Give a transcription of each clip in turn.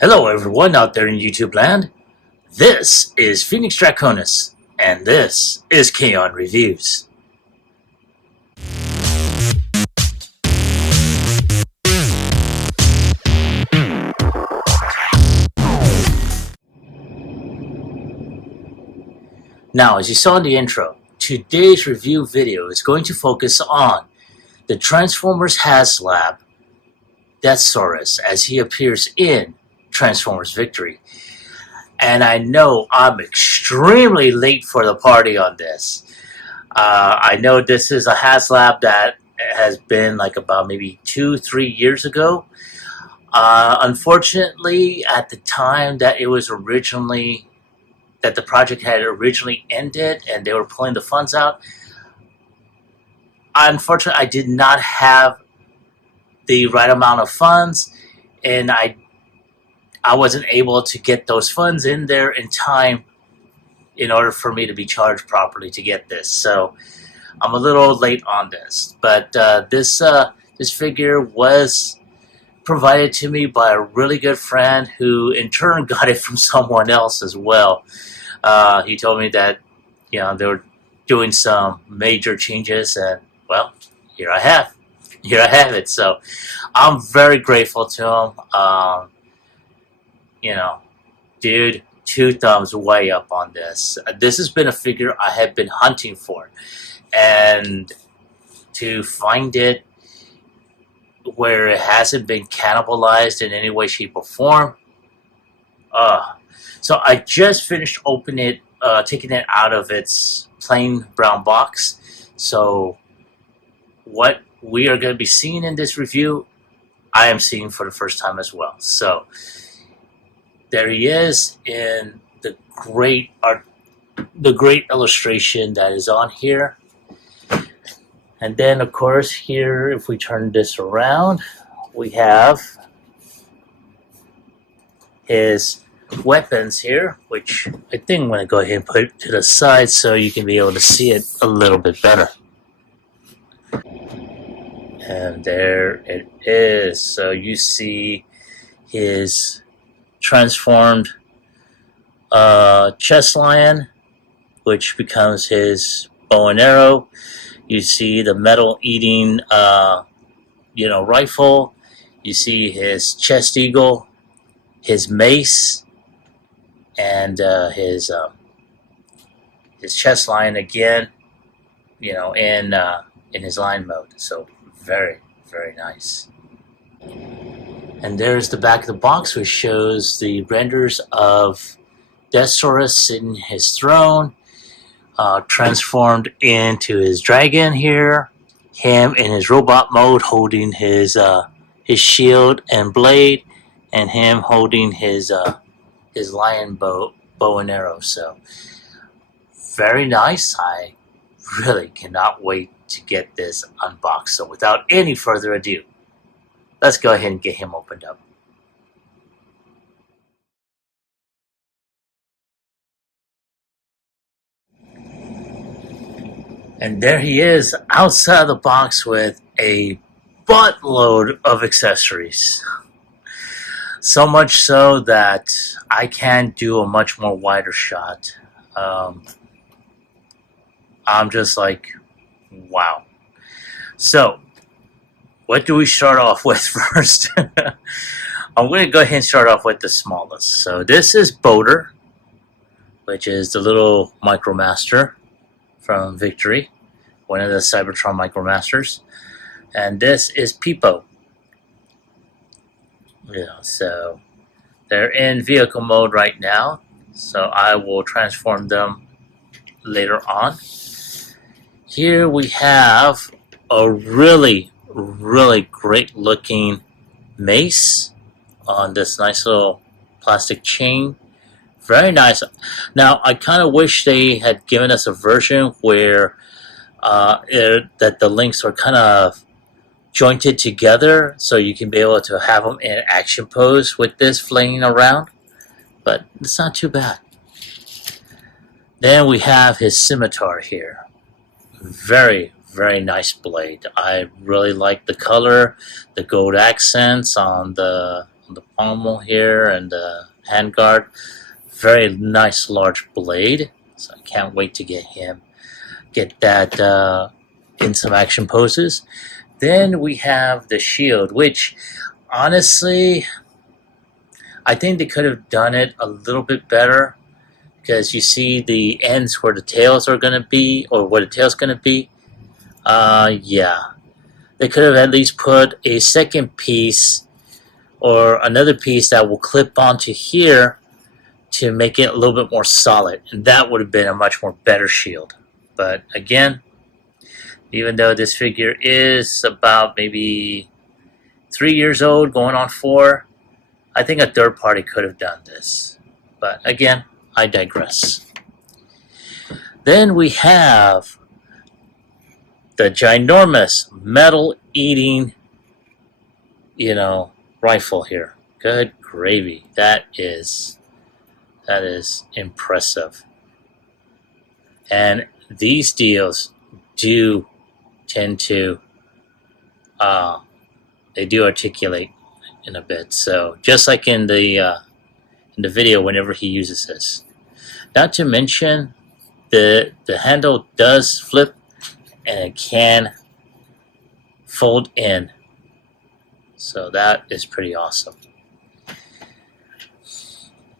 Hello everyone out there in YouTube land. This is Phoenix Draconis, and this is Kaon Reviews. Now, as you saw in the intro, today's review video is going to focus on the Transformers HasLab Deathsaurus as he appears in Transformers Victory. And I know I'm extremely late for the party on this. I know this is a HasLab that has been like about maybe 2-3 years ago. Unfortunately, at the time that the project had originally ended and they were pulling the funds out, unfortunately, I did not have the right amount of funds, and I wasn't able to get those funds in there in time in order for me to be charged properly to get this. So I'm a little late on this, but this figure was provided to me by a really good friend who in turn got it from someone else as well. He told me that they were doing some major changes, and well, here I have it. So I'm very grateful to him. Dude, 2 thumbs way up on this. This has been a figure I have been hunting for, and to find it where it hasn't been cannibalized in any way, shape, or form. So I just finished opening it, taking it out of its plain brown box. So what we are going to be seeing in this review, I am seeing for the first time as well. So there he is in the great art, the great illustration that is on here. And then, of course, here, if we turn this around, we have his weapons here, which I think I'm going to go ahead and put to the side so you can be able to see it a little bit better. And there it is. So you see his transformed chest lion, which becomes his bow and arrow. You see the metal eating rifle. You see his chest eagle, his mace, and his chest lion again, in his lion mode. So very, very nice. And there's the back of the box, which shows the renders of Deathsaurus sitting his throne, transformed into his dragon here, him in his robot mode holding his shield and blade, and him holding his lion bow and arrow. So very nice. I really cannot wait to get this unboxed. So without any further ado, let's go ahead and get him opened up. And there he is outside of the box with a buttload of accessories. So much so that I can do a much more wider shot. I'm just like, wow. So, what do we start off with first? I'm going to go ahead and start off with the smallest. So this is Boulder, which is the little Micromaster from Victory, one of the Cybertron Micromasters. And this is Pipo. So they're in vehicle mode right now. So I will transform them later on. Here we have a really, really great looking mace on this nice little plastic chain. Very nice. Now I kind of wish they had given us a version where that the links are kind of jointed together, so you can be able to have them in action pose with this flinging around, but it's not too bad. Then we have his scimitar here. Very, very nice blade. I really like the color, the gold accents on the on the pommel here and the handguard. Very nice large blade. So I can't wait to get that in some action poses. Then we have the shield, which honestly, I think they could have done it a little bit better, because you see the ends where the tails are going to be, or where the tail's going to be. Yeah. They could have at least put a second piece or another piece that will clip onto here to make it a little bit more solid. And that would have been a much more better shield. But again, even though this figure is about maybe 3 years old, going on 4, I think a third party could have done this. But again, I digress. Then we have the ginormous metal-eating, rifle here. Good gravy. That is impressive. And these deals do tend to, they do articulate in a bit. So just like in the video, whenever he uses this. Not to mention, the handle does flip, and it can fold in. So that is pretty awesome.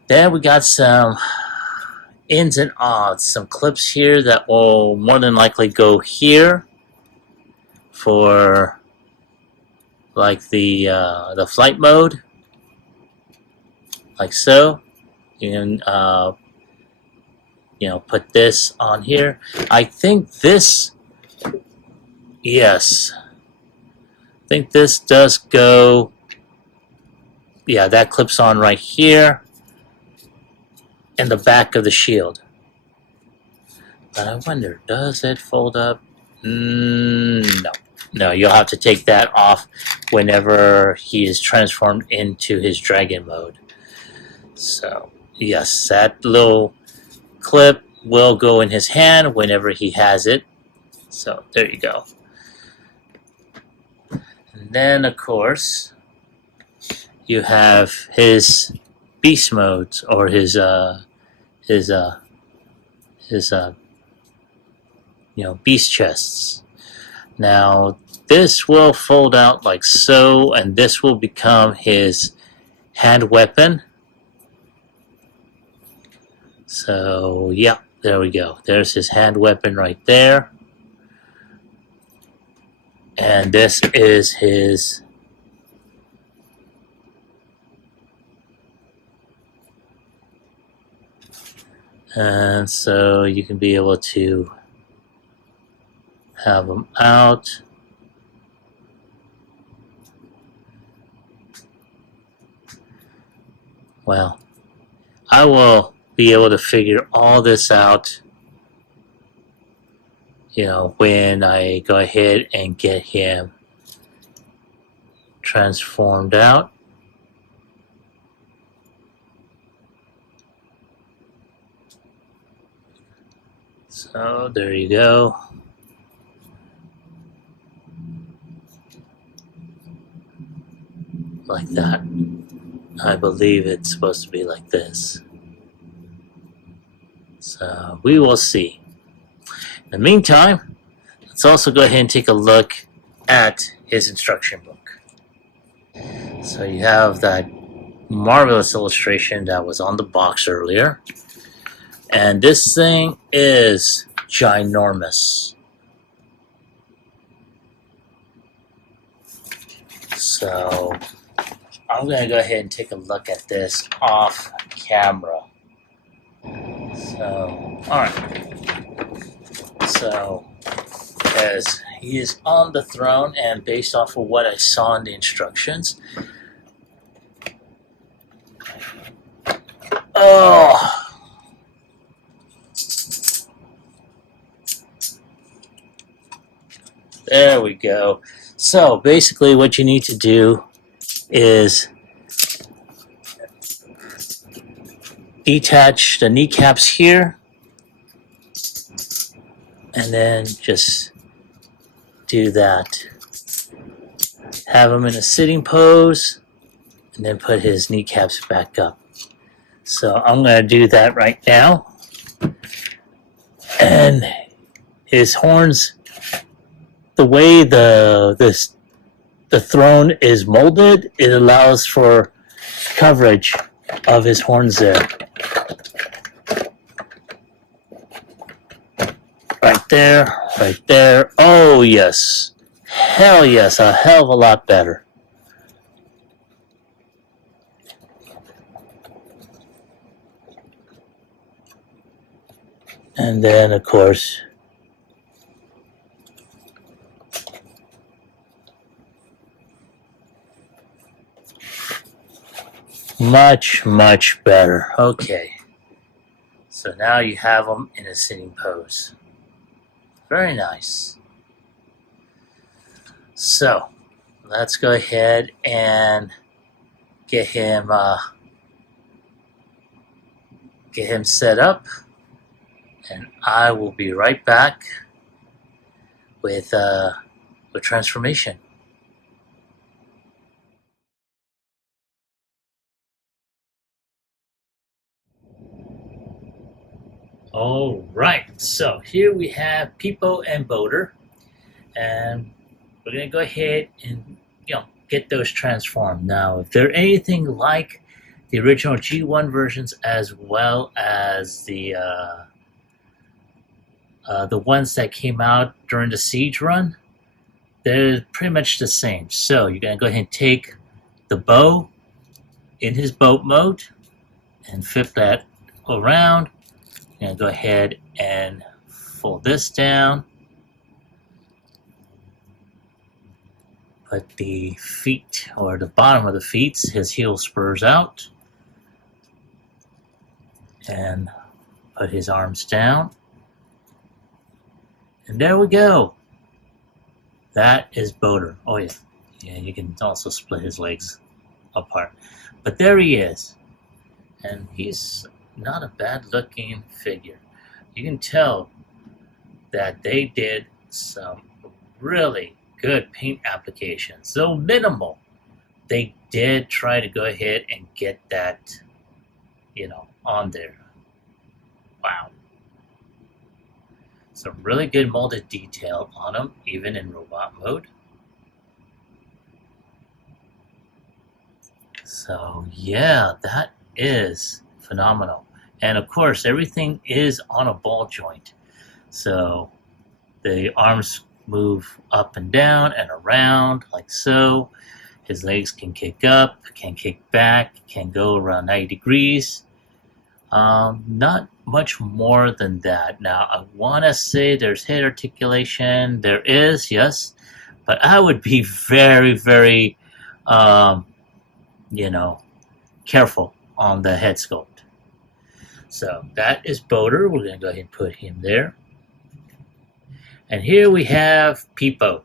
Then we got some ins and outs, some clips here that will more than likely go here for like the flight mode, like so. You can put this on here. I think this, yes, I think this does go, yeah, that clips on right here in the back of the shield. But I wonder, does it fold up? No. No, you'll have to take that off whenever he is transformed into his dragon mode. So, yes, that little clip will go in his hand whenever he has it. So, there you go. And then, of course, you have his beast modes, or his beast chests. Now, this will fold out like so, and this will become his hand weapon. So, yeah, there we go. There's his hand weapon right there. And this is his and so you can be able to have them out. Well, I will be able to figure all this out, when I go ahead and get him transformed out. So there you go. Like that. I believe it's supposed to be like this. So we will see. In the meantime, let's also go ahead and take a look at his instruction book. So you have that marvelous illustration that was on the box earlier. And this thing is ginormous. So I'm going to go ahead and take a look at this off camera. So, alright. So, as he is on the throne, and based off of what I saw in the instructions, there we go. So, basically what you need to do is detach the kneecaps here, and then just do that. Have them in a sitting pose, and then put his kneecaps back up. So I'm going to do that right now. And his horns, the way the throne is molded, it allows for coverage of his horns there. Right there, right there. Oh yes. Hell yes, a hell of a lot better. And then, of course, much, much better. Okay. So now you have him in a sitting pose. Very nice. So, let's go ahead and get him set up. And I will be right back with transformation. All right, so here we have Pipo and Boater, and we're gonna go ahead and get those transformed. Now, if they're anything like the original G1 versions, as well as the ones that came out during the Siege run, they're pretty much the same. So you're going to go ahead and take the bow in his boat mode and flip that around. You're going to go ahead and fold this down. Put the feet, or the bottom of the feet, his heel spurs out. And put his arms down. And there we go. That is Boater. Oh yeah. Yeah, you can also split his legs apart. But there he is. And he's not a bad looking figure. You can tell that they did some really good paint applications. Though minimal, they did try to go ahead and get that, on there. Wow. Some really good molded detail on him, even in robot mode. So yeah, that is phenomenal. And of course, everything is on a ball joint. So the arms move up and down and around like so. His legs can kick up, can kick back, can go around 90 degrees. Not much more than that. Now, I want to say there's head articulation. There is, yes. But I would be very, very, careful on the head sculpt. So that is Boater. We're going to go ahead and put him there. And here we have Pipo.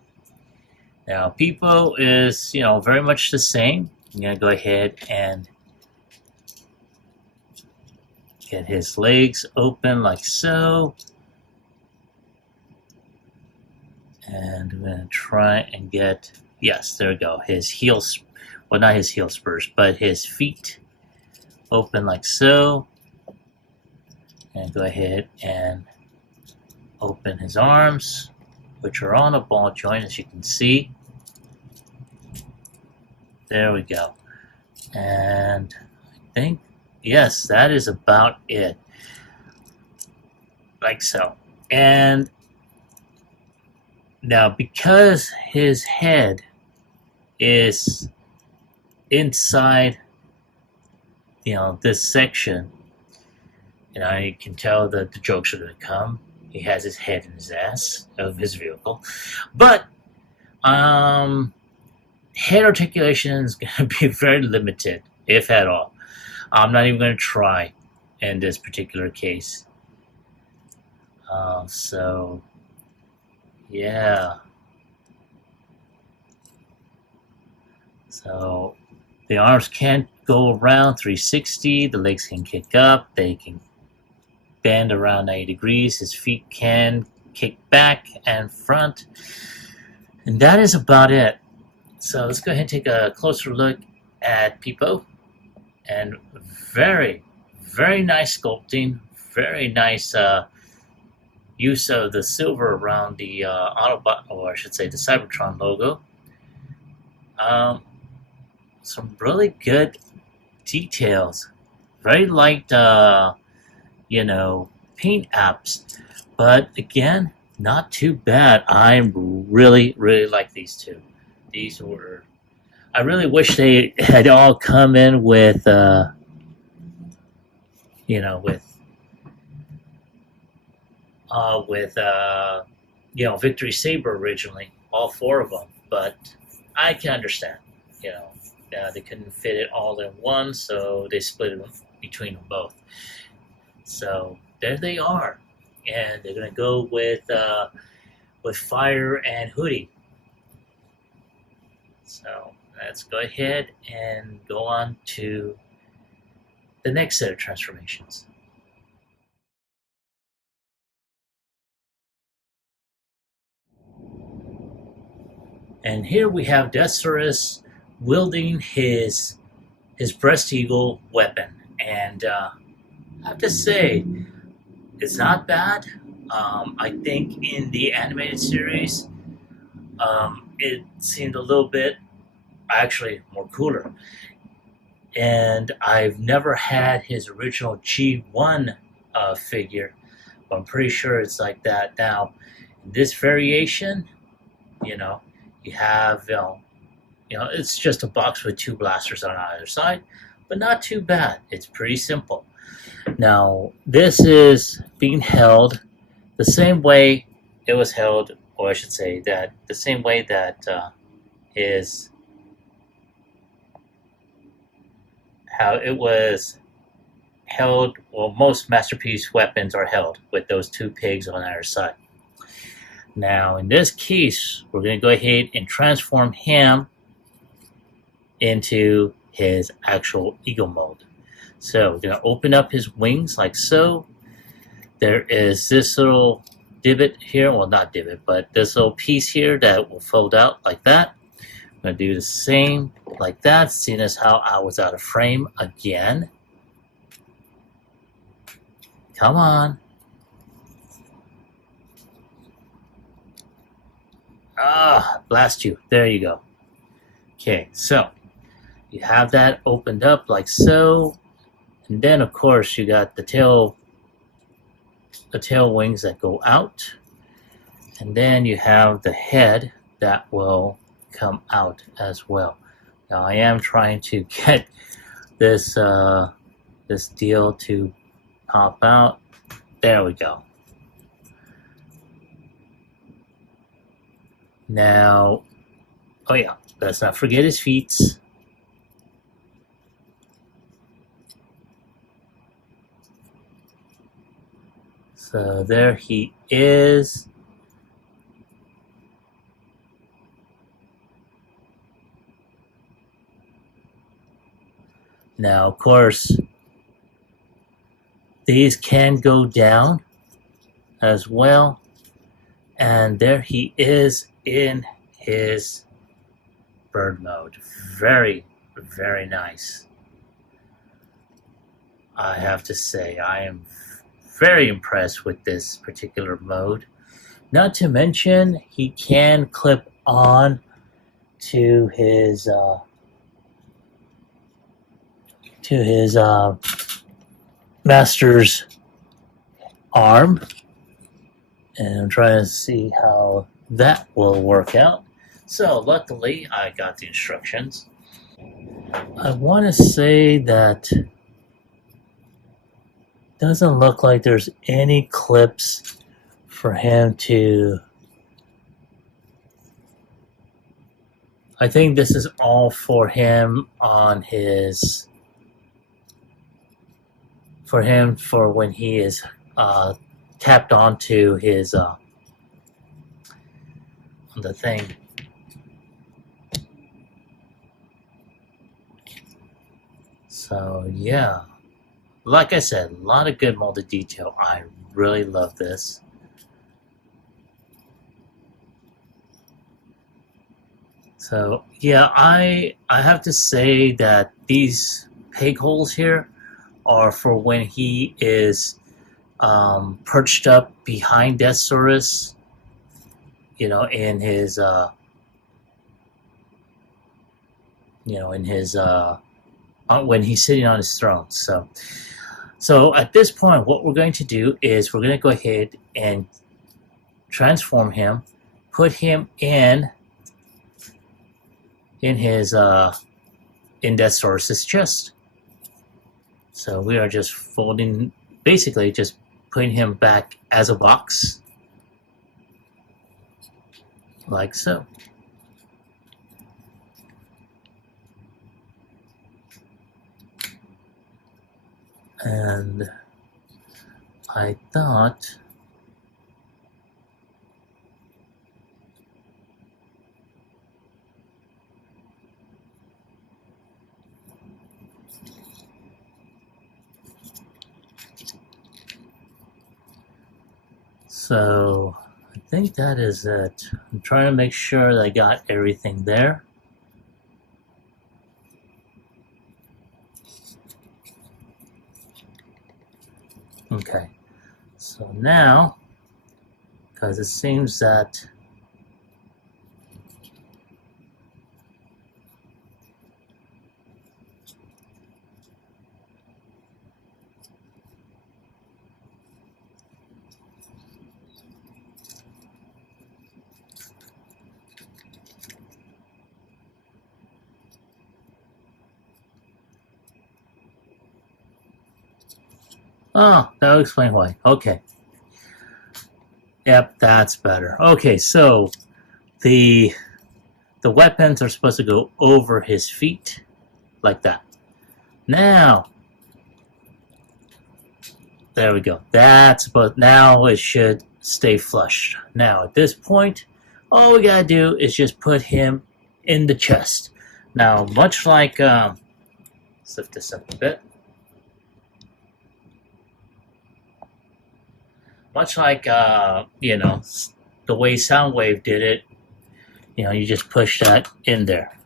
Now, Pipo is, very much the same. I'm going to go ahead and get his legs open like so. And I'm going to try and get, yes, there we go. His heels, well, not his heel spurs, but his feet open like so. And go ahead and open his arms, which are on a ball joint, as you can see. There we go. And I think, yes, that is about it. Like so. And now, because his head is inside, this section, you can tell that the jokes are going to come. He has his head in his ass of his vehicle. But head articulation is going to be very limited, if at all. I'm not even going to try in this particular case. So, yeah. So, the arms can't go around 360. The legs can kick up. They can bend around 90 degrees. His feet can kick back and front. And that is about it. So let's go ahead and take a closer look at Pipo, and very, very nice sculpting, very nice use of the silver around the Autobot, or I should say the Cybertron logo. Some really good details. Very light, paint apps, but again, not too bad. I really, really like these two. These were. I really wish they had all come in with, Victory Saber originally, all four of them. But I can understand. They couldn't fit it all in one, so they split it between them both. So there they are, and they're gonna go with Fire and Hoodie. So let's go ahead and go on to the next set of transformations. And here we have Deathsaurus wielding his breast eagle weapon, and I have to say, it's not bad. I think in the animated series, it seemed a little bit actually more cooler. And I've never had his original G1 figure, but I'm pretty sure it's like that now. In this variation, you have, it's just a box with two blasters on either side, but not too bad. It's pretty simple. Now, this is being held the same way it was held, or I should say that the same way that is how it was held. Well, most Masterpiece weapons are held with those two pigs on either side. Now, in this case, we're going to go ahead and transform him into his actual eagle mode. So we're going to open up his wings like so. There is this little divot here. Well, not divot, but this little piece here that will fold out like that. I'm going to do the same like that, seeing as how I was out of frame again. Come on. Blast you. There you go. Okay, so you have that opened up like so. And then, of course, you got the tail wings that go out. And then you have the head that will come out as well. Now, I am trying to get this deal to pop out. There we go. Now, oh yeah, let's not forget his feet. So there he is. Now, of course, these can go down as well. And there he is in his bird mode. Very, very nice. I have to say, I am very impressed with this particular mode. Not to mention, he can clip on to his master's arm, and I'm trying to see how that will work out. So luckily, I got the instructions. I want to say that doesn't look like there's any clips for him to. I think this is all for him on his. For him for when he is tapped onto his on the thing. So yeah, like I said, a lot of good molded detail. I really love this. So yeah, I have to say that these peg holes here are for when he is perched up behind Deathsaurus, you know, in his when he's sitting on his throne. So at this point, what we're going to do is we're going to go ahead and transform him, put him in his in Deathsaurus's chest. So we are just folding, basically just putting him back as a box, like so. And I thought so. I think that is it. I'm trying to make sure that I got everything there. Okay, so now, because it seems that oh, that'll explain why. Okay. Yep, that's better. Okay, so the weapons are supposed to go over his feet, like that. Now, there we go. That's but now it should stay flush. Now at this point, all we gotta do is just put him in the chest. Now, much like let's lift this up a bit. Much like you know, the way Soundwave did it, you know, you just push that in there.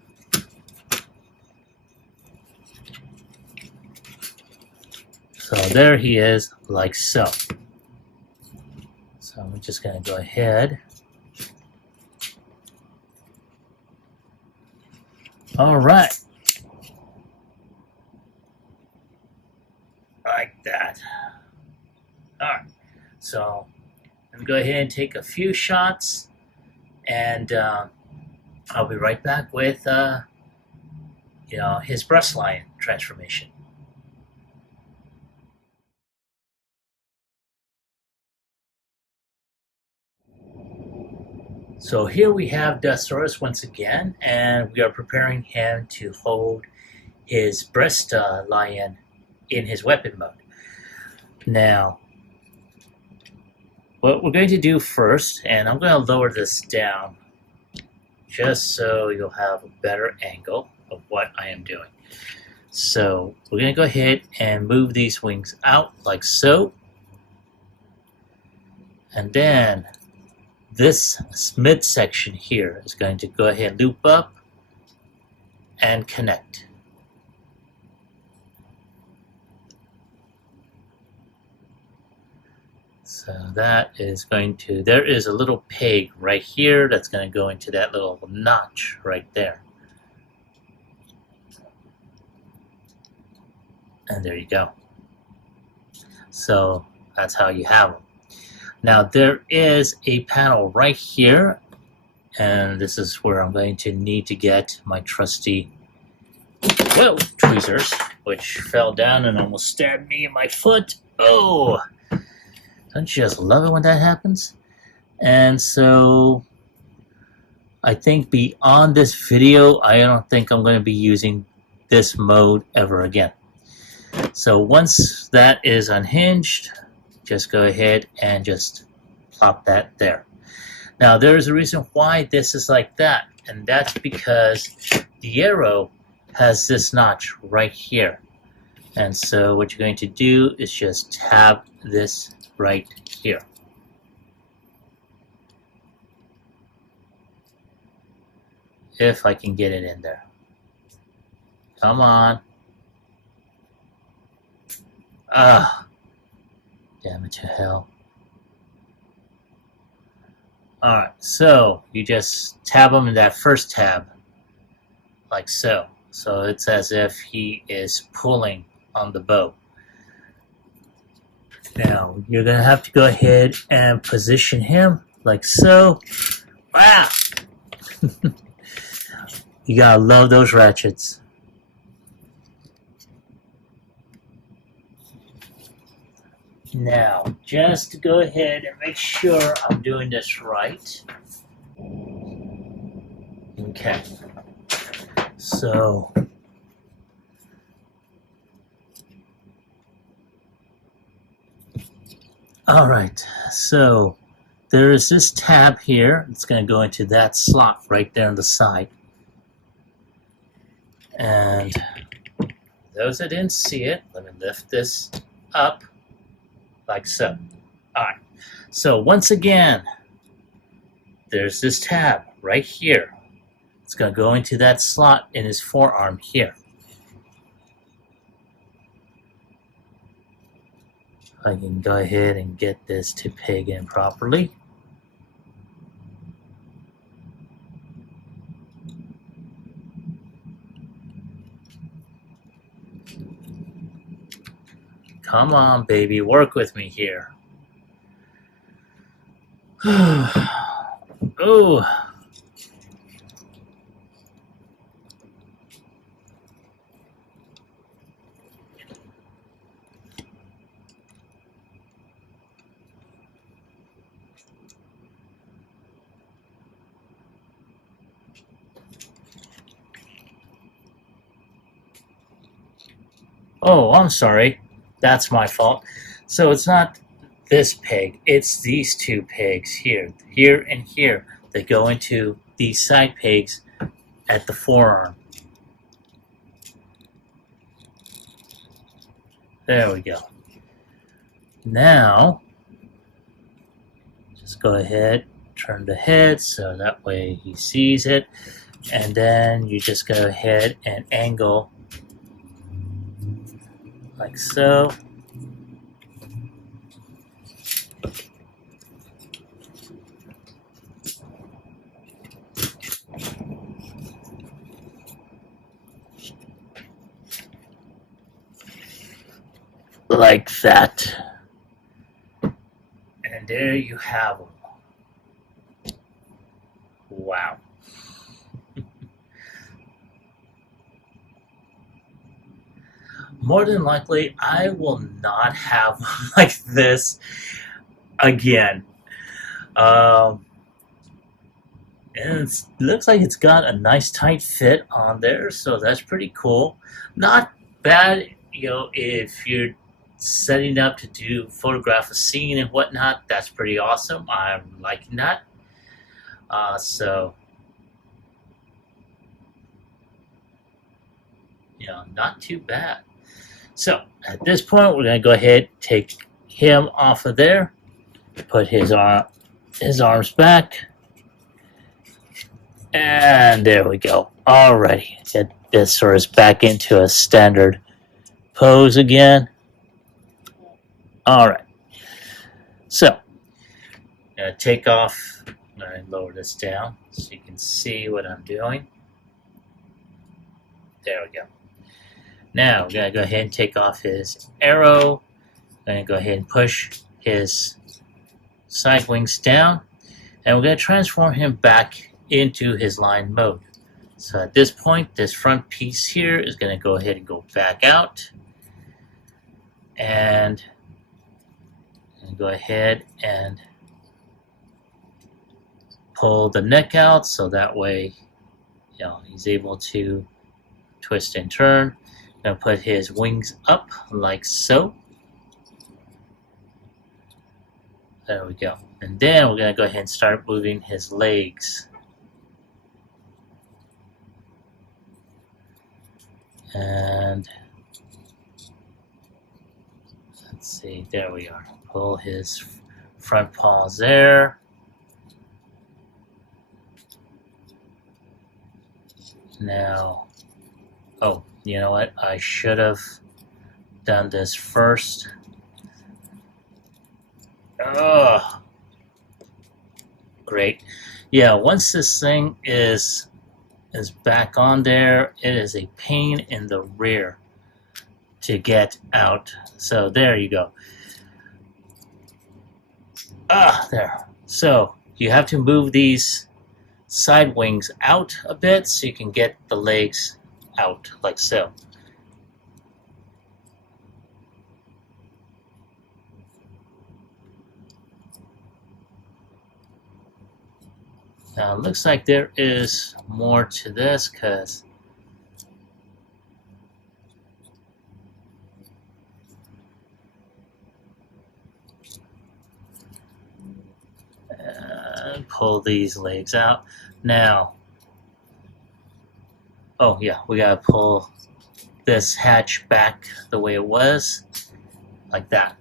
So there he is, like so. So I'm just going to go ahead. All right. Like that. All right. So I'm going to go ahead and take a few shots, and I'll be right back with you know, his breast line transformation. So here we have Deathsaurus once again, and we are preparing him to hold his breast lion in his weapon mode. Now, what we're going to do first, and I'm going to lower this down just so you'll have a better angle of what I am doing. So we're going to go ahead and move these wings out like so. And then this midsection here is going to go ahead and loop up and connect. So that is going to, there is a little peg right here that's going to go into that little notch right there. And there you go. So that's how you have them. Now there is a panel right here, and this is where I'm going to need to get my trusty tweezers, which fell down and almost stabbed me in my foot. Oh, don't you just love it when that happens? And so I think beyond this video, I don't think I'm going to be using this mode ever again. So once that is unhinged, just go ahead and just plop that there. Now there's a reason why this is like that, and that's because the arrow has this notch right here. And so what you're going to do is just tap this right here. If I can get it in there. Come on. Ah, damn it to hell. Alright, so you just tab him in that first tab, like so. So it's as if he is pulling on the bow. Now, you're going to have to go ahead and position him like so. Wow! You gotta love those ratchets. Now, just to go ahead and make sure I'm doing this right. Okay. So, all right. So, there is this tab here. It's going to go into that slot right there on the side. And those that didn't see it, let me lift this up like so. All right. So once again, there's this tab right here. It's going to go into that slot in his forearm here. I can go ahead and get this to peg in properly. Come on, baby, work with me here. Oh. Oh, I'm sorry. That's my fault. So it's not this peg, it's these two pegs here and here, that go into these side pegs at the forearm. There we go. Now, just go ahead, turn the head so that way he sees it, and then you just go ahead and angle like so. Like that. And there you have them. Wow. More than likely, I will not have one like this again. And it looks like it's got a nice tight fit on there, so that's pretty cool. Not bad, if you're setting up to photograph a scene and whatnot. That's pretty awesome. I'm liking that. So, not too bad. So, at this point, we're going to go ahead and take him off of there, put his arms back, and there we go. Alrighty, get Deathsaurus back into a standard pose again. Alright, so I'm going to take off, I'm going to lower this down so you can see what I'm doing. There we go. Now we're going to go ahead and take off his arrow. I'm going to go ahead and push his side wings down, and we're going to transform him back into his line mode. So at this point, this front piece here is going to go ahead and go back out, and go ahead and pull the neck out so that way he's able to twist and turn. Gonna put his wings up like so. There we go. And then we're gonna go ahead and start moving his legs. And let's see, there we are. Pull his front paws there. Now, oh, you know what? I should have done this first. Oh, great. Yeah, once this thing is back on there, it is a pain in the rear to get out. So there you go. There. So you have to move these side wings out a bit so you can get the legs out, like so. Now it looks like there is more to this because pull these legs out. Now, oh yeah, we gotta pull this hatch back the way it was, like that.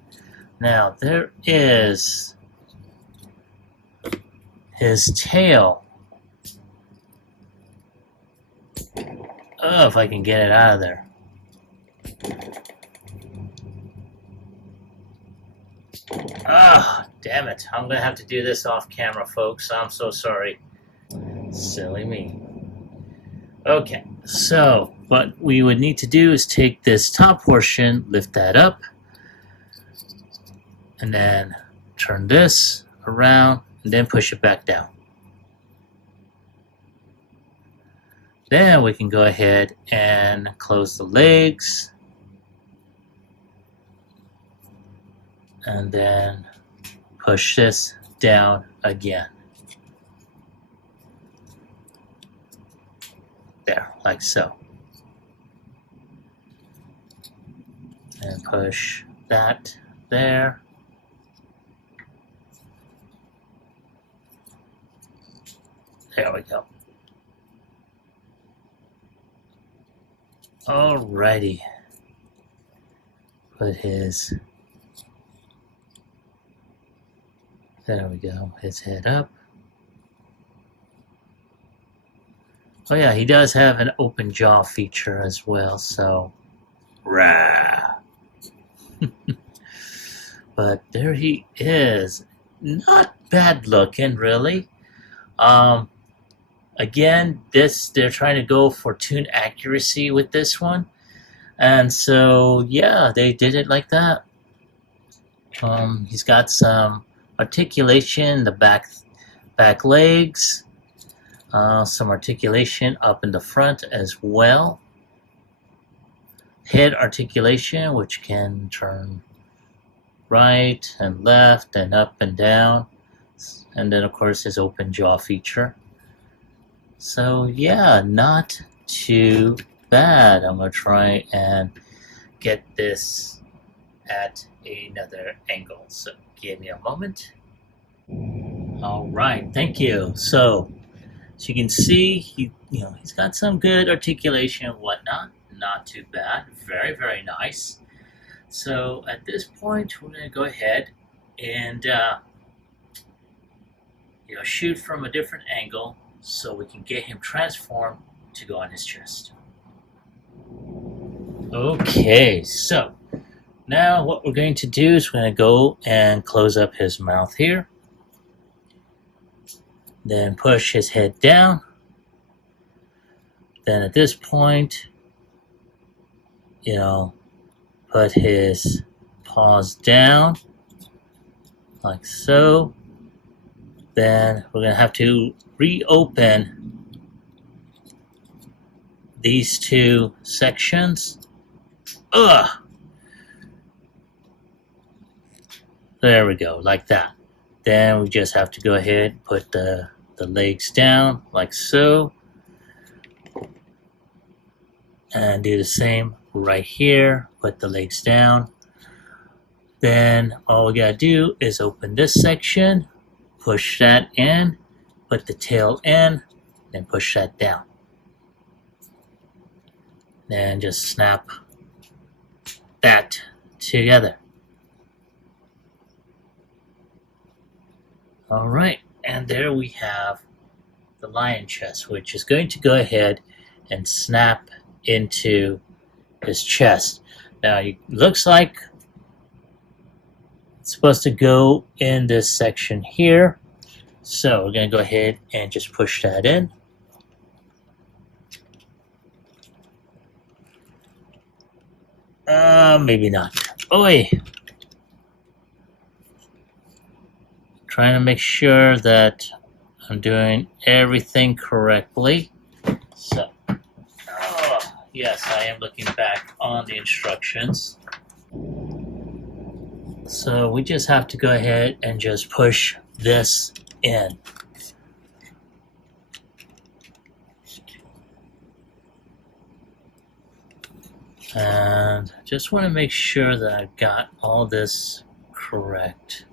Now there is his tail. Oh, if I can get it out of there. Ah, damn it. I'm gonna have to do this off camera, folks. I'm so sorry. Silly me. Okay, so what we would need to do is take this top portion, lift that up, and then turn this around, and then push it back down. Then we can go ahead and close the legs, and then push this down again. There, like so. And push that there. There we go. Alrighty. Put his, there we go, his head up. Oh yeah, he does have an open jaw feature as well, so rah. But there he is. Not bad looking, really. Again, they're trying to go for tune accuracy with this one. And so, yeah, they did it like that. He's got some articulation, the back legs, some articulation up in the front as well. Head articulation, which can turn right and left and up and down. And then, of course, his open jaw feature. So, yeah, not too bad. I'm going to try and get this at another angle. So, give me a moment. All right, thank you. So, as you can see, he's got some good articulation and whatnot. Not too bad. Very, very nice. So, at this point, we're going to go ahead and shoot from a different angle so we can get him transformed to go on his chest. Okay, so now what we're going to do is we're going to go and close up his mouth here. Then push his head down. Then at this point, put his paws down, like so. Then we're going to have to reopen these two sections. There we go, like that. Then we just have to go ahead and put the legs down, like so. And do the same right here, put the legs down. Then all we gotta do is open this section, push that in, put the tail in, then push that down. Then just snap that together. Alright, and there we have the lion chest, which is going to go ahead and snap into his chest. Now it looks like it's supposed to go in this section here. So we're going to go ahead and just push that in. Maybe not. Oi! Trying to make sure that I'm doing everything correctly. So, yes, I am looking back on the instructions. So we just have to go ahead and just push this in. And just want to make sure that I've got all this correct.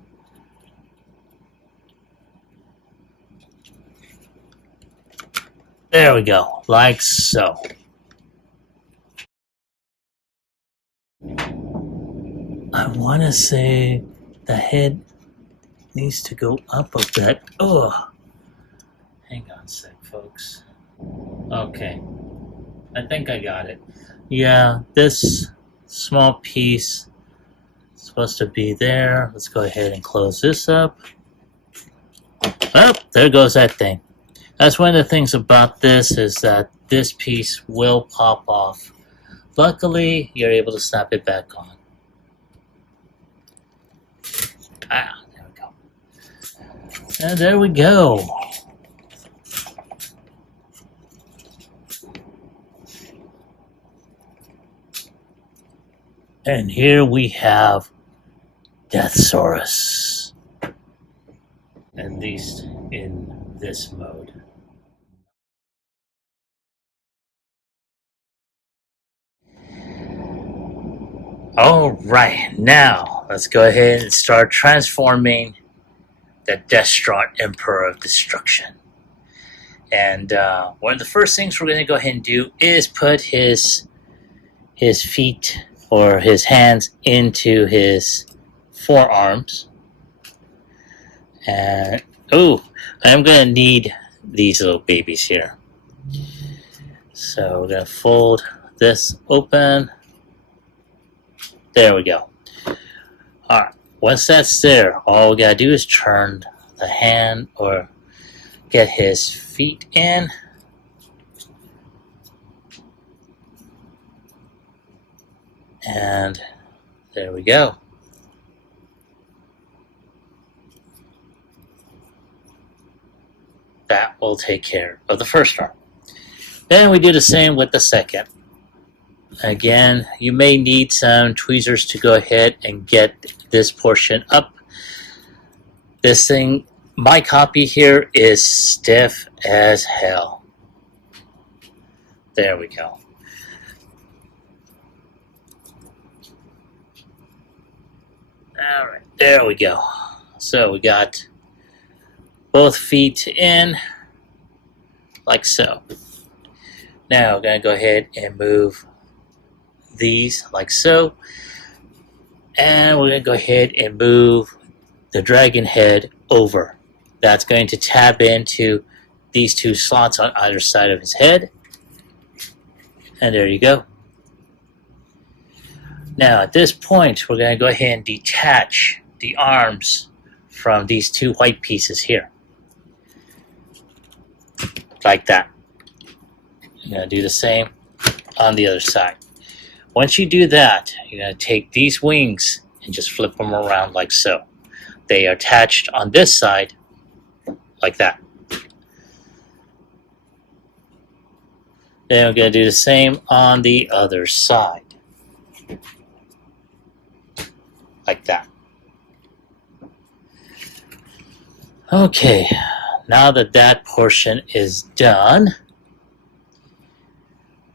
There we go, like so. I want to say the head needs to go up a bit. Oh, hang on a sec, folks. Okay, I think I got it. Yeah, this small piece is supposed to be there. Let's go ahead and close this up. Oh, there goes that thing. That's one of the things about this, is that this piece will pop off. Luckily, you're able to snap it back on. Ah, there we go. And there we go. And here we have Deathsaurus, at least in this mode. Alright, now let's go ahead and start transforming the Distraught Emperor of Destruction. And one of the first things we're going to go ahead and do is put his feet or his hands into his forearms. And I'm going to need these little babies here. So we're going to fold this open. There we go. Alright, once that's there, all we gotta do is turn the hand or get his feet in. And there we go. That will take care of the first arm. Then we do the same with the second. Again, you may need some tweezers to go ahead and get this portion up. This thing, my copy here, is stiff as hell. There we go. Alright, there we go. So we got both feet in, like so. Now we're going to go ahead and move these like so, and we're going to go ahead and move the dragon head over. That's going to tab into these two slots on either side of his head, and there you go. Now at this point, we're going to go ahead and detach the arms from these two white pieces here, like that. You're going to do the same on the other side. Once you do that, you're going to take these wings and just flip them around like so. They are attached on this side, like that. Then we're going to do the same on the other side, like that. Okay, now that that portion is done,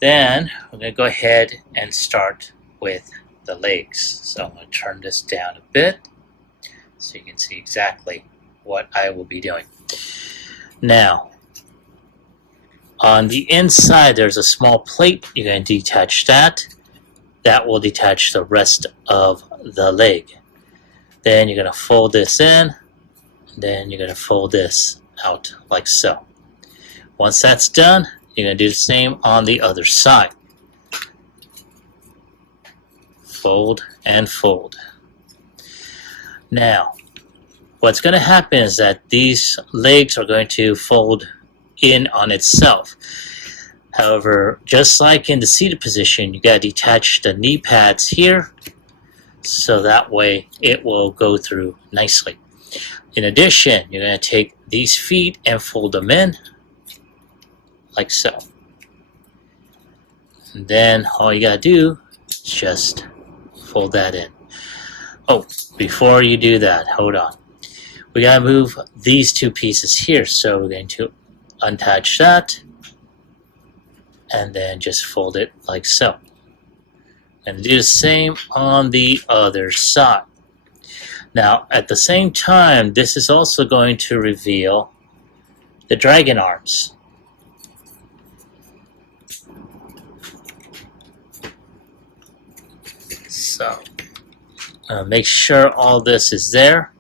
then we're going to go ahead and start with the legs. So I'm going to turn this down a bit so you can see exactly what I will be doing. Now, on the inside there's a small plate. You're going to detach that. That will detach the rest of the leg. Then you're going to fold this in. Then you're going to fold this out like so. Once that's done, You're going to do the same on the other side. Fold and fold. Now, what's going to happen is that these legs are going to fold in on itself. However, just like in the seated position, you got to detach the knee pads here, so that way it will go through nicely. In addition, you're going to take these feet and fold them in, like so. And then all you got to do is just fold that in. Oh, before you do that, hold on. We got to move these two pieces here, so we're going to unattach that and then just fold it like so. And do the same on the other side. Now, at the same time, this is also going to reveal the dragon arms. So, make sure all this is there.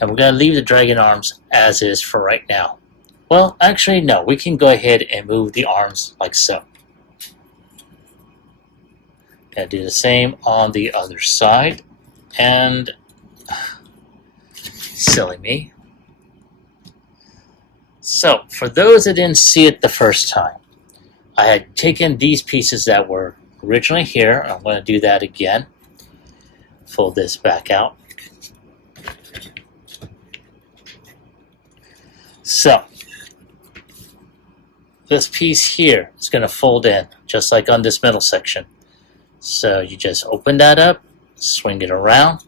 And we're going to leave the dragon arms as is for right now. Well, actually, no. We can go ahead and move the arms like so. Gonna do the same on the other side. And silly me. So, for those that didn't see it the first time, I had taken these pieces that were originally here. I'm going to do that again. Fold this back out. So, this piece here is going to fold in, just like on this middle section. So you just open that up, swing it around,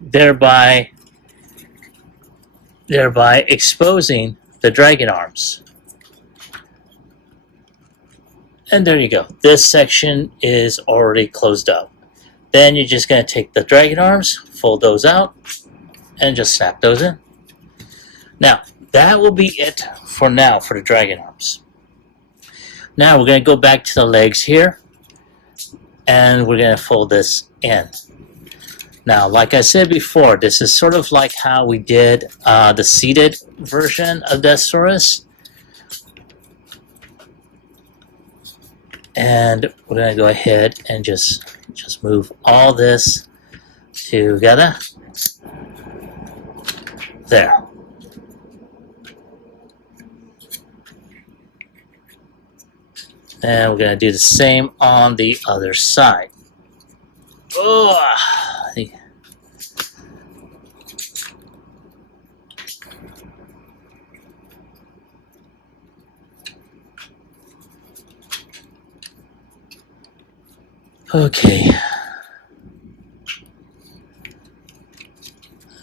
thereby exposing the dragon arms. And there you go. This section is already closed up. Then you're just going to take the dragon arms, fold those out, and just snap those in. Now, that will be it for now for the dragon arms. Now we're going to go back to the legs here, and we're going to fold this in. Now, like I said before, this is sort of like how we did the seated version of Deathsaurus. And we're going to go ahead and just move all this together. There. And we're going to do the same on the other side. Oh, okay.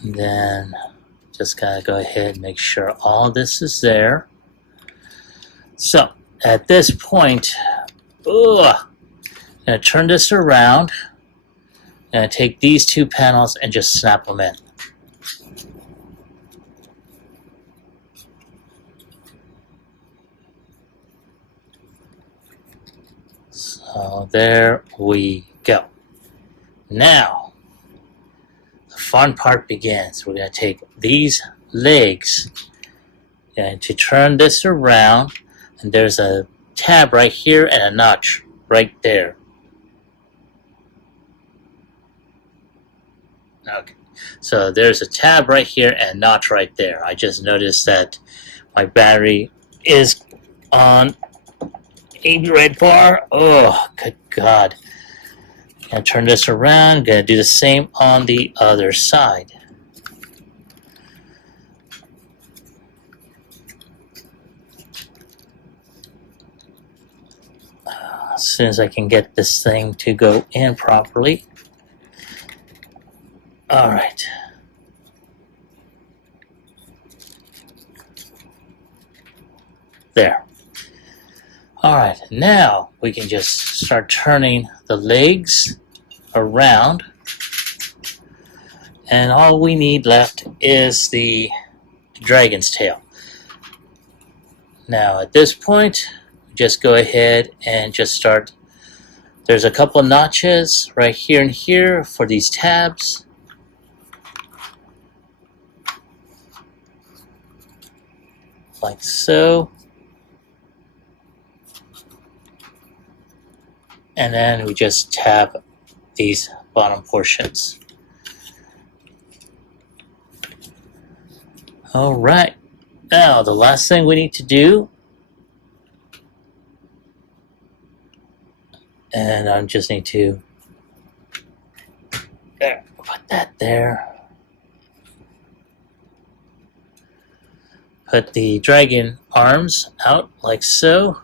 And then just gotta go ahead and make sure all this is there. So at this point, I'm gonna turn this around. I'm gonna take these two panels and just snap them in. So there we go. Now, the fun part begins. We're going to take these legs and to turn this around, and there's a tab right here and a notch right there. Okay, so there's a tab right here and a notch right there. I just noticed that my battery is on a red bar. Oh, good God. Gonna turn this around. Gonna do the same on the other side. As soon as I can get this thing to go in properly. All right. There. Alright, now we can just start turning the legs around, and all we need left is the dragon's tail. Now at this point, just go ahead and just start. There's a couple notches right here and here for these tabs. like so. And then we just tap these bottom portions. All right. Now, the last thing we need to do, and I just need to put that there. Put the dragon arms out like so.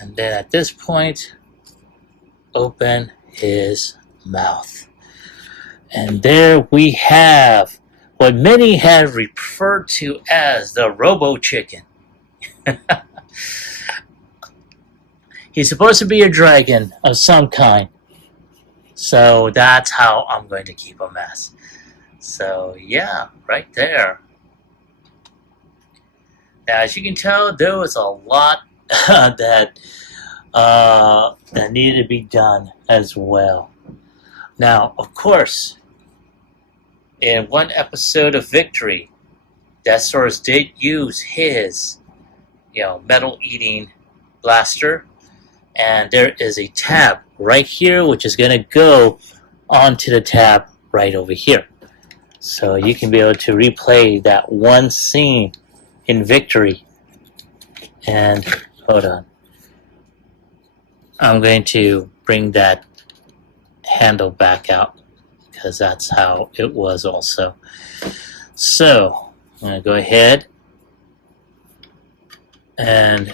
And then at this point, open his mouth. And there we have what many have referred to as the Robo Chicken. He's supposed to be a dragon of some kind. So that's how I'm going to keep him as. So yeah, right there. Now, as you can tell, there was a lot that needed to be done as well. Now, of course, in one episode of Victory, Deathsaurus did use his, metal-eating blaster, and there is a tab right here, which is going to go onto the tab right over here. So you can be able to replay that one scene in Victory. And hold on. I'm going to bring that handle back out because that's how it was also. So I'm going to go ahead and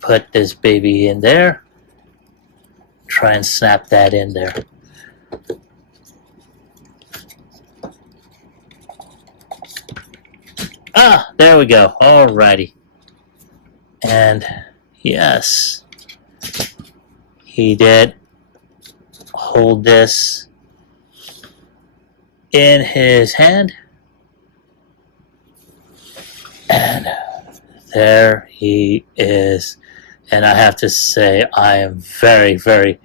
put this baby in there. Try and snap that in there. Ah, there we go. Alrighty. And yes, he did hold this in his hand. And there he is. And I have to say, I am very, very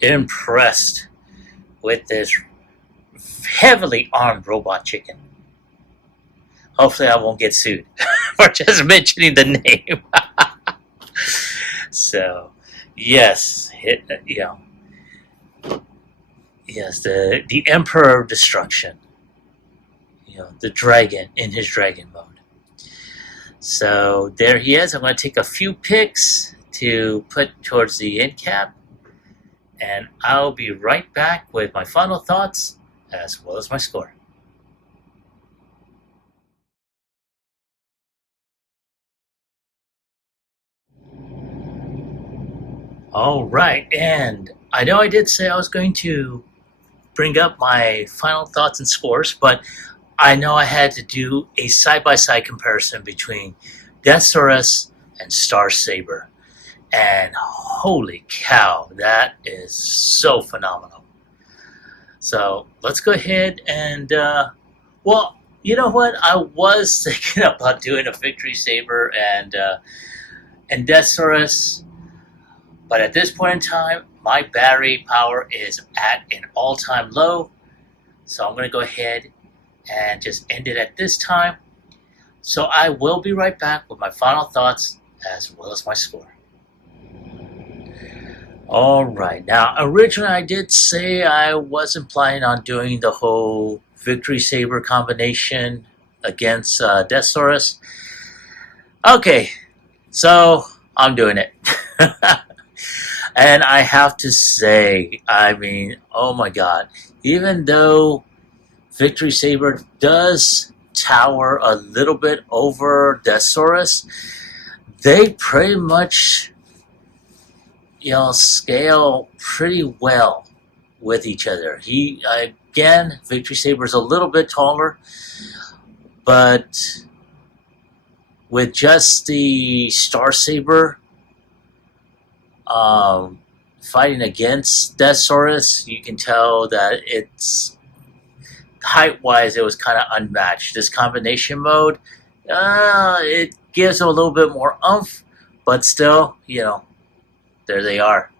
impressed with this heavily armed robot chicken. Hopefully I won't get sued for just mentioning the name. So, yes, yes, the Emperor of Destruction, the dragon in his dragon mode. So there he is. I'm going to take a few pics to put towards the end cap, and I'll be right back with my final thoughts as well as my score. All right, and I know I did say I was going to bring up my final thoughts and scores, but I know I had to do a side-by-side comparison between Deathsaurus and Star Saber. And holy cow, that is so phenomenal. So let's go ahead and, well, you know what? I was thinking about doing a Victory Saber and Deathsaurus, but at this point in time, my battery power is at an all-time low. So I'm going to go ahead and just end it at this time. So I will be right back with my final thoughts as well as my score. All right. Now, originally I did say I wasn't planning on doing the whole Victory Saber combination against Deathsaurus. Okay, so I'm doing it. And I have to say, I mean, oh my God, even though Victory Saber does tower a little bit over Deathsaurus, they pretty much, scale pretty well with each other. Again, Victory Saber is a little bit taller, but with just the Star Saber fighting against Deathsaurus, you can tell that it's height-wise, it was kind of unmatched. This combination mode, it gives them a little bit more oomph, but still, there they are.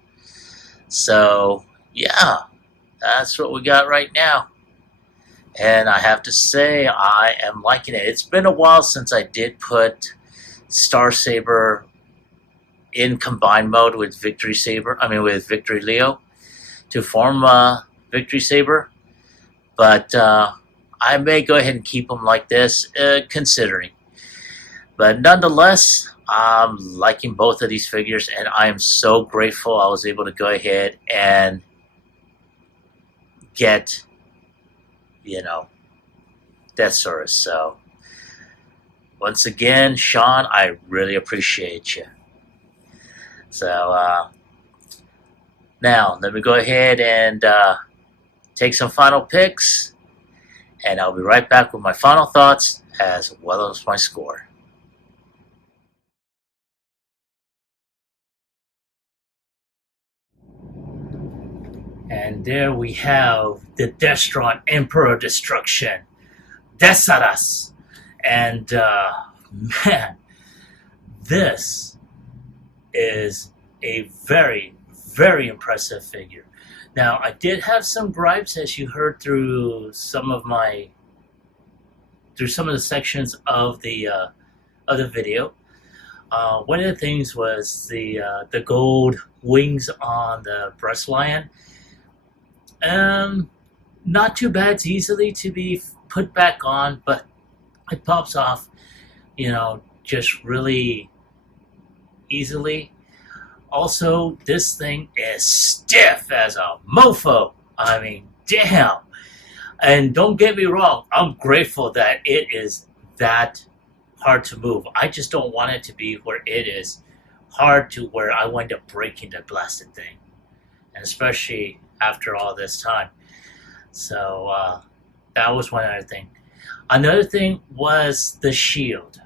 So, yeah, that's what we got right now. And I have to say, I am liking it. It's been a while since I did put Star Saber in combined mode with Victory Saber. I mean, with Victory Leo to form Victory Saber. But I may go ahead and keep them like this, considering. But nonetheless, I'm liking both of these figures, and I am so grateful I was able to go ahead and get, Deathsaurus. So, once again, Sean, I really appreciate you. So, now, let me go ahead and take some final picks, and I'll be right back with my final thoughts as well as my score. And there we have the Destron Emperor Destruction, Deathsaurus. And man, this is a very, very impressive figure. Now, I did have some gripes, as you heard through some of the sections of the video. One of the things was the gold wings on the breast lion. Not too bad. It's easily to be put back on, but it pops off, just really easily. Also, this thing is stiff as a mofo. I mean, damn. And don't get me wrong, I'm grateful that it is that hard to move. I just don't want it to be where it is hard to where I wind up breaking the blasted thing. And especially after all this time. So that was one other thing. Another thing was the shield.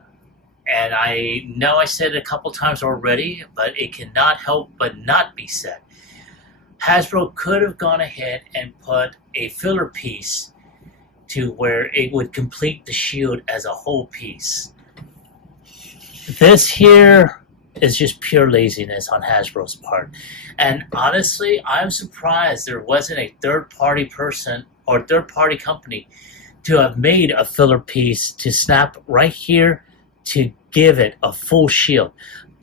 And I know I said it a couple times already, but it cannot help but not be said. Hasbro could have gone ahead and put a filler piece to where it would complete the shield as a whole piece. This here is just pure laziness on Hasbro's part. And honestly, I'm surprised there wasn't a third-party person or third-party company to have made a filler piece to snap right here to give it a full shield.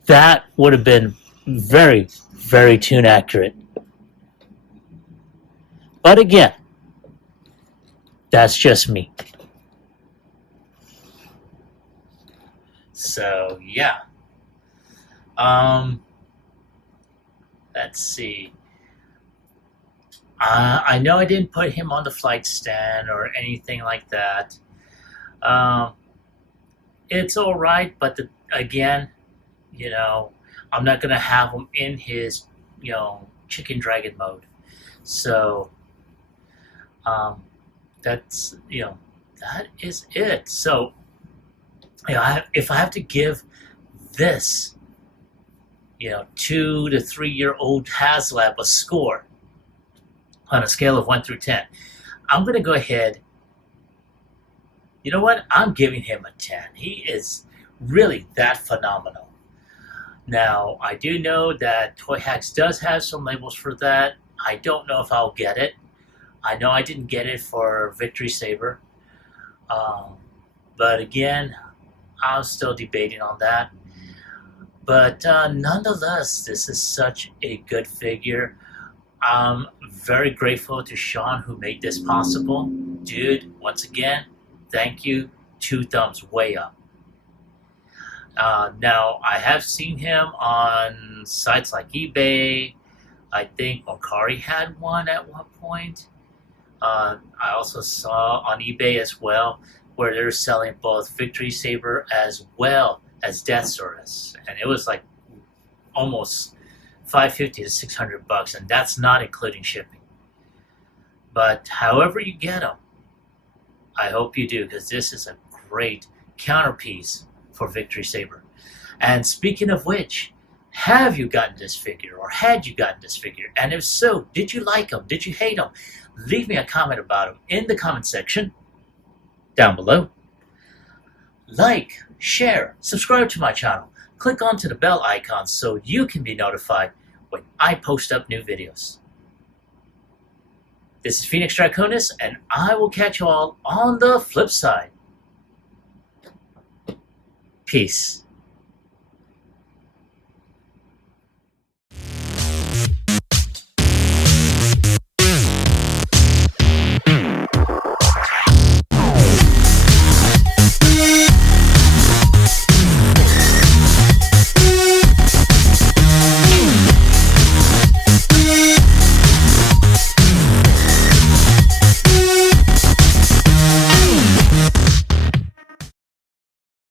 That would have been very, very tune accurate. But again, that's just me. So, yeah. Let's see. I know I didn't put him on the flight stand or anything like that. It's all right, but again, I'm not going to have him in his, chicken dragon mode. So, that's, that is it. So, if I have to give this, 2 to 3 year old HasLab a score on a scale of 1 through 10, I'm going to go ahead. You know what? I'm giving him a 10. He is really that phenomenal. Now, I do know that Toy Hacks does have some labels for that. I don't know if I'll get it. I know I didn't get it for Victory Saber. But again, I'm still debating on that. But nonetheless, this is such a good figure. I'm very grateful to Sean who made this possible. Dude, once again, thank you. 2 thumbs way up. Now, I have seen him on sites like eBay. I think Mercari had one at one point. I also saw on eBay as well where they're selling both Victory Saber as well as Deathsaurus. And it was like almost $550 to $600, and that's not including shipping. But however you get them, I hope you do, because this is a great counterpiece for Victory Saber. And speaking of which, have you gotten this figure, or had you gotten this figure? And if so, did you like them? Did you hate them? Leave me a comment about them in the comment section down below. Like, share, subscribe to my channel. Click onto the bell icon so you can be notified when I post up new videos. This is Phoenix Draconis, and I will catch you all on the flip side. Peace.